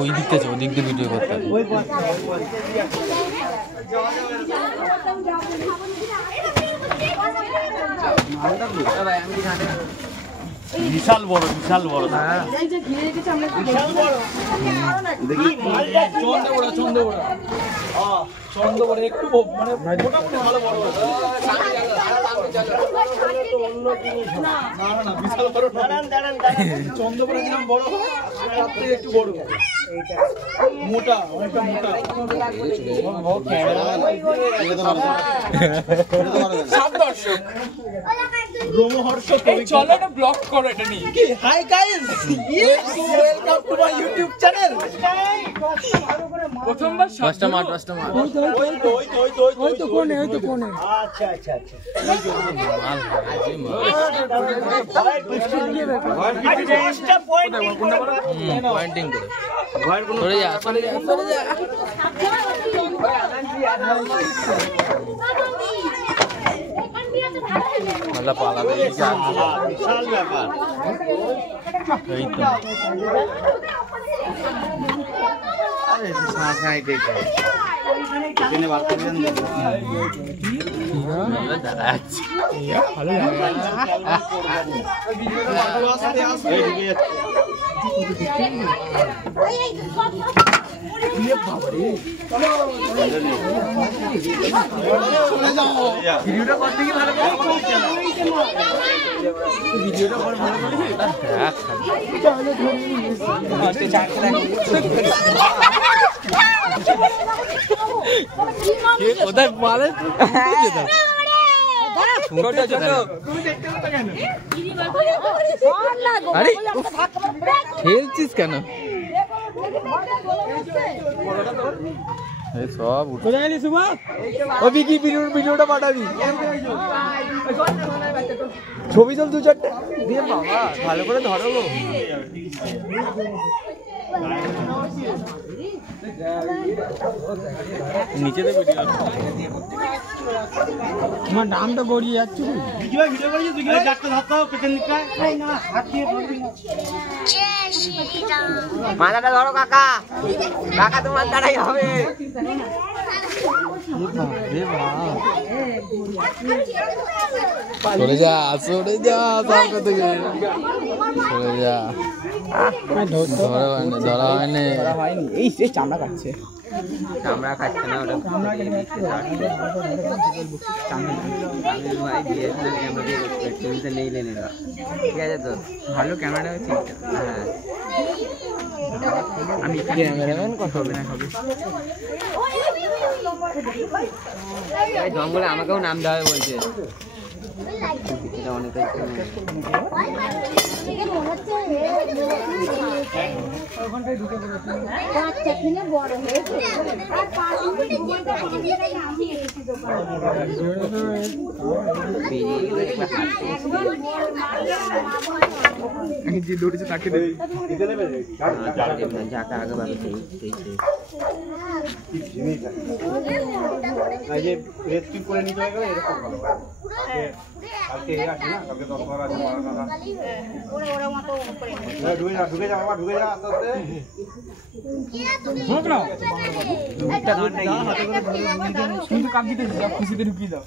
ওই দিকটা যাও, দিক দিয়ে ভিডিও করতে হবে। বিশাল বড়, বিশাল বড়। চন্দ্রবড়া একটু মানে মোটামুটি ভালো বড়। বিশাল বড় চন্দ্রবড়া যেরকম বড় হয় একটু বড়, মোটা, অনেকটা মোটা। দর্শক রোমহর্ষ, চলো একটা ব্লগ করো এটা নিয়ে। Hi guys, welcome to my YouTube channel. প্রথমবার কাস্টমার ওই তো কোনে আচ্ছা আচ্ছা আচ্ছা পয়েন্টিং করে সরে যা ভালো পালাবে। বিশাল ব্যাপার। এই তো আরে সাঁসাই দেখো এখানে ভালো করে দেন দাঁড়া আছে ভালো লাগে এইদিকে ভিডিওটা করতে কি ভালো করে ভিডিওটা ভালো করে কোথায় মালে আরে খেলছিস কেন? সব ভিডিওটা পাঠাবি, ছবি চল দু চারটে দিয়ে বাবা ভালো করে ধরো। নিচে তো ভিডিও তোমার নামটা গড়িয়ে যাচ্ছে। মাথাটা ধরো কাকা, কাকা তোমার দ্বারাই হবে। সরে যা সরে যা সামনে থেকে সরে যা। ধরা হয়নি এই সে চামড়া খাচ্ছে, চামড়া খাচ্ছে না ওটা, চামড়া ভাই দিয়েছিলাম নেই লেনে না। ঠিক আছে তো, ভালো ক্যামেরা হচ্ছে। হ্যাঁ আমি ক্যামেরাম্যান কথা হবে না হবে জঙ্গলে আমাকেও নাম দেওয়া বলছে। অনেক যে দৌড়েছে তাকে দেবে যাকে আগে ভাবে রেস্কিউ করে নিতে হবে এরকম ভালো। কালকে এই আছে না, কালকে 10-12 আছে মারা ঢুকে যা বাবা, ঢুকে যা আস্তে আস্তে। শুনতে কাপ দিতে খুশিতে ঢুকিয়ে দাও।